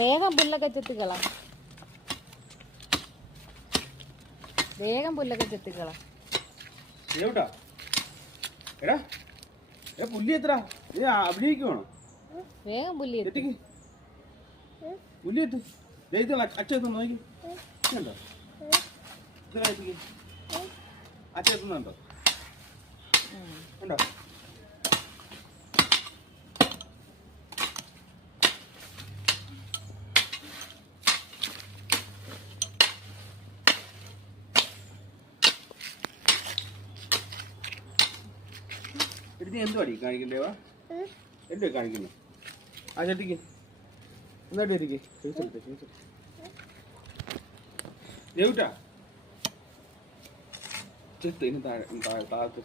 വേഗം പുല്ലൊക്കെ ചെത്തിക്കളാം. വേഗം പുല്ലൊക്കെ ചെത്തിക്കളാം. പുല്ലി എത്ര അഭിനയിക്കുവാണോ? വേഗം പുല്ലി പുല്ലി എത്ത് അച്ഛൻ നോക്കി ഉണ്ടോ? അച്ഛൻ എത്തുന്നുണ്ടോ? ഉണ്ടോ? നീ എന്തുവാടി കാണിക്കണ്ടേവാ? എന്തുവാ കാണിക്കുന്നു? ആ ചെട്ടിക്ക് എന്തായിട്ട് ഇരിക്കേ ദേവിട്ടാ ചെത്ത് ഇനി താഴത്ത്